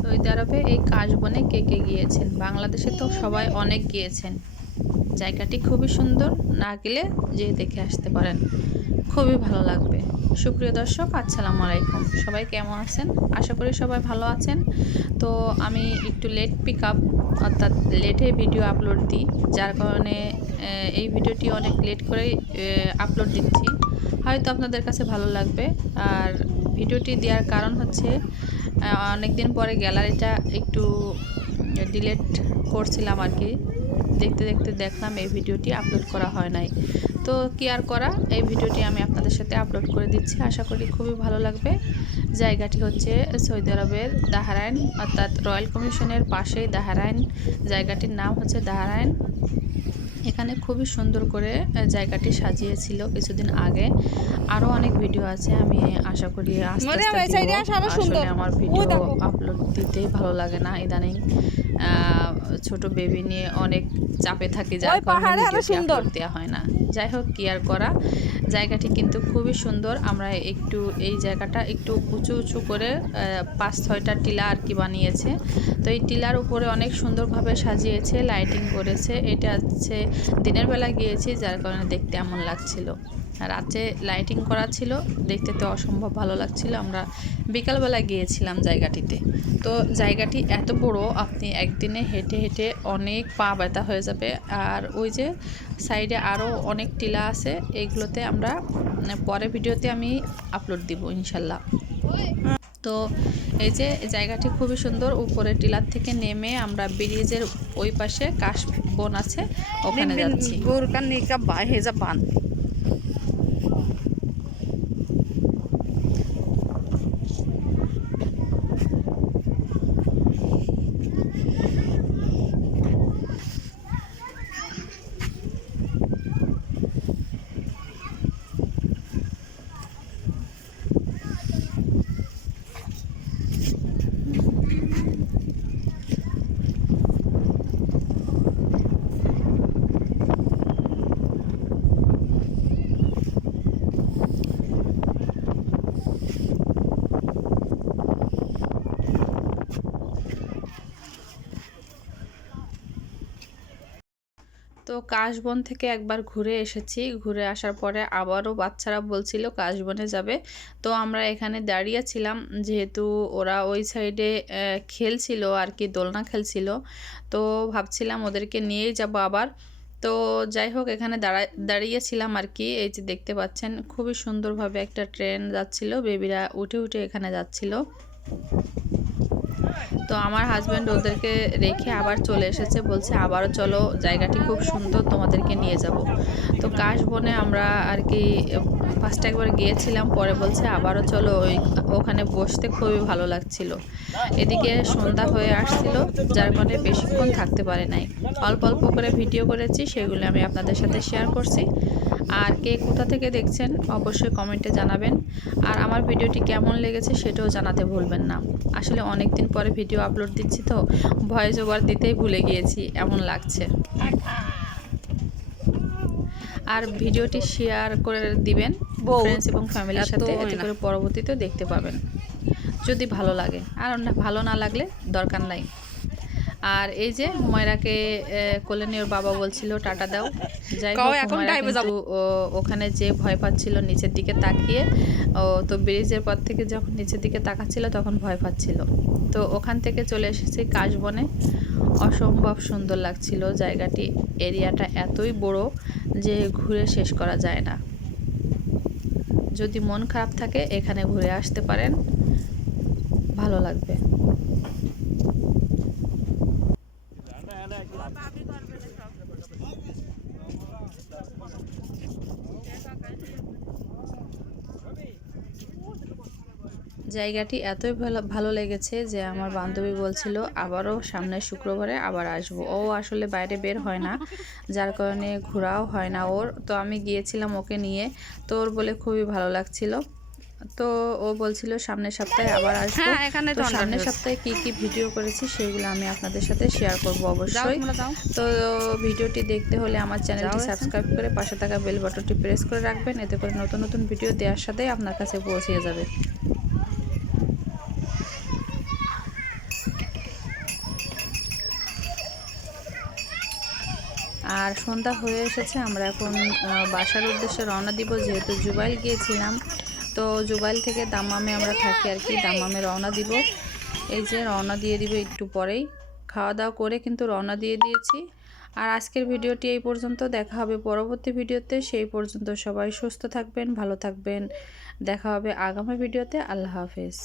Saudi আরবে এই কাশবনে কে কে গিয়েছেন? বাংলাদেশে তো সবাই অনেক গিয়েছেন। জায়গাটি খুবই সুন্দর, না গেলে যে দেখে আসতে পারেন। খুবই ভালো লাগবে। সুপ্রিয় দর্শক, আসসালামু আলাইকুম। সবাই কেমন আছেন? আশা করি সবাই ভালো আছেন। তো আমি একটু লেট পিক আপ অর্থাৎ লেটে ভিডিও আপলোড দিই, যার কারণে এই ভিডিওটি অনেক লেট করে আপলোড দিচ্ছি। হয়তো আপনাদের কাছে ভালো লাগবে। আর ভিডিওটি দেওয়ার কারণ হচ্ছে অনেক দিন পরে গ্যালারিটা একটু ডিলেট করছিলাম আর কি। দেখতে দেখতে দেখলাম এই ভিডিওটি আপলোড করা হয় নাই। তো কি আর করা? এই ভিডিওটি আমি আপনাদের সাথে আপলোড করে দিচ্ছি। আশা করি খুবই ভালো লাগবে। জায়গাটি হচ্ছে সৌদি আরবের দাহারাইন, অর্থাৎ রয়্যাল কমিশনের পাশেই দাহারাইন। জায়গাটির নাম হচ্ছে দাহারাইন। এখানে খুবই সুন্দর করে জায়গাটি সাজিয়েছিল কিছুদিন আগে। আরও অনেক ভিডিও আছে আমি আশা করি আরও আসলে আমার ভিডিও আপলোড দিতেই ভালো লাগে না ইদানিং। ছোট বেবি নিয়ে অনেক চাপে থাকি যার আরও কারণে সুন্দর। দেওয়া হয় না। যাই হোক কি আর করা? জায়গাটি কিন্তু খুবই সুন্দর। আমরা একটু এই জায়গাটা একটু উঁচু উঁচু করে পাঁচ ছয়টা টিলা আর কি বানিয়েছে। তো এই টিলার উপরে অনেক সুন্দরভাবে সাজিয়েছে লাইটিং করেছে। এটা হচ্ছে দিনের বেলা গিয়েছি যার কারণে দেখতে এমন লাগছিল। রাতে লাইটিং করা ছিল দেখতে তো অসম্ভব ভালো লাগছিল। আমরা বিকালবেলা গিয়েছিলাম জায়গাটিতে। তো জায়গাটি এত বড় আপনি একদিনে হেঁটে হেঁটে অনেক পা ব্যথা হয়ে যাবে। আর ওই যে সাইডে আরও অনেক টিলা আছে এইগুলোতে আমরা উম, পরে ভিডিওতে আমি আপলোড দিব ইনশাল্লাহ। তো এই যে জায়গাটি খুবই সুন্দর উপরে টিলার থেকে নেমে আমরা ব্রিজের ওই পাশে কাশ বন আছে ওখানে যাচ্ছি Burkan nikah bah hezapan. তো কাশবন থেকে একবার ঘুরে এসেছি। ঘুরে আসার পরে আবারও বাচ্চারা বলছিল কাশবনে যাবে। তো আমরা এখানে দাঁড়িয়েছিলাম যেহেতু ওরা ওই সাইডে খেলছিল আর কি, দোলনা খেলছিল। তো ভাবছিলাম ওদেরকে নিয়েই যাব আবার। তো যাই হোক, এখানে দাঁড়া দাঁড়িয়েছিলাম আর কি, এই যে দেখতে পাচ্ছেন, খুবই সুন্দরভাবে একটা ট্রেন যাচ্ছিল, বেবিরা উঠে উঠে এখানে যাচ্ছিল। তো আমার হাজব্যান্ড ওদেরকে রেখে আবার চলে এসেছে, বলছে আবারও চলো, জায়গাটি খুব সুন্দর, তোমাদেরকে নিয়ে যাব। তো কাশবনে আমরা আর কি ফার্স্ট একবার গিয়েছিলাম, পরে বলছে আবারও চলো, ওই ওখানে বসতে খুবই ভালো লাগছিল। এদিকে সন্ধ্যা হয়ে আসছিল, যার কারণে বেশিক্ষণ থাকতে পারে নাই। অল্প অল্প করে ভিডিও করেছি, সেগুলো আমি আপনাদের সাথে শেয়ার করছি। আর কে কোথা থেকে দেখছেন, অবশ্যই কমেন্টে জানাবেন। আর আমার ভিডিওটি কেমন লেগেছে, সেটাও জানাতে ভুলবেন না। আসলে অনেক দিন পরে ভিডিও আপলোড দিচ্ছি তো ভয়েস ওভার দিতেই ভুলে গিয়েছি এমন লাগছে। আর ভিডিওটি শেয়ার করে দিবেন ফ্রেন্ডস এবং ফ্যামিলির সাথে এতে করে পরবর্তীতে দেখতে পাবেন। যদি ভালো লাগে আর ভালো না লাগলে দরকার নাই। আর এই যে ময়রাকে আহ, কোলে নিয়ে ওর বাবা বলছিল টাটা দাও। যাই হোক ওখানে যে ভয় পাচ্ছিল নিচের দিকে তাকিয়ে ও তো ব্রিজের পর থেকে যখন নিচের দিকে তাকাচ্ছিল তখন ভয় পাচ্ছিল। তো ওখান থেকে চলে এসেছি কাশবনে। অসম্ভব সুন্দর লাগছিল জায়গাটি। এরিয়াটা এতই বড় যে ঘুরে শেষ করা যায় না। যদি মন খারাপ থাকে এখানে ঘুরে আসতে পারেন। ভালো লাগবে। জায়গাটি এতই ভালো ভালো লেগেছে যে আমার বান্ধবী বলছিল আবারও সামনের শুক্রবারে আবার আসব। ও আসলে বাইরে বের হয় না যার কারণে ঘোরাও হয় না ওর। তো আমি গিয়েছিলাম ওকে নিয়ে তো ওর বলে খুবই ভালো লাগছিল। তো ও বলছিল সামনের সপ্তাহে আবার আসব। হ্যাঁ, তো সামনের সপ্তাহে কি কি ভিডিও করেছি সেগুলো আমি আপনাদের সাথে শেয়ার করব অবশ্যই। তো ভিডিওটি দেখতে হলে আমার চ্যানেলটি সাবস্ক্রাইব করে পাশে থাকা বেল বাটনটি প্রেস করে রাখবেন এতে করে নতুন নতুন ভিডিও দেওয়ার সাথে আপনার কাছে পৌঁছে যাবে। আর সন্ধ্যা হয়ে এসেছে, আমরা এখন বাসার উদ্দেশ্যে রওনা দিব, যেহেতু জুবাইল গিয়েছিলাম। তো জুবাইল থেকে দামামে আমরা থাকি আর কি দামামে রওনা দিব। এই যে রওনা দিয়ে দিব একটু পরেই। খাওয়া দাওয়া করে কিন্তু রওনা দিয়ে দিয়েছি। আর আজকের ভিডিওটি এই পর্যন্ত, দেখা হবে পরবর্তী ভিডিওতে। সেই পর্যন্ত সবাই সুস্থ থাকবেন, ভালো থাকবেন। দেখা হবে আগামী ভিডিওতে। আল্লাহ হাফেজ।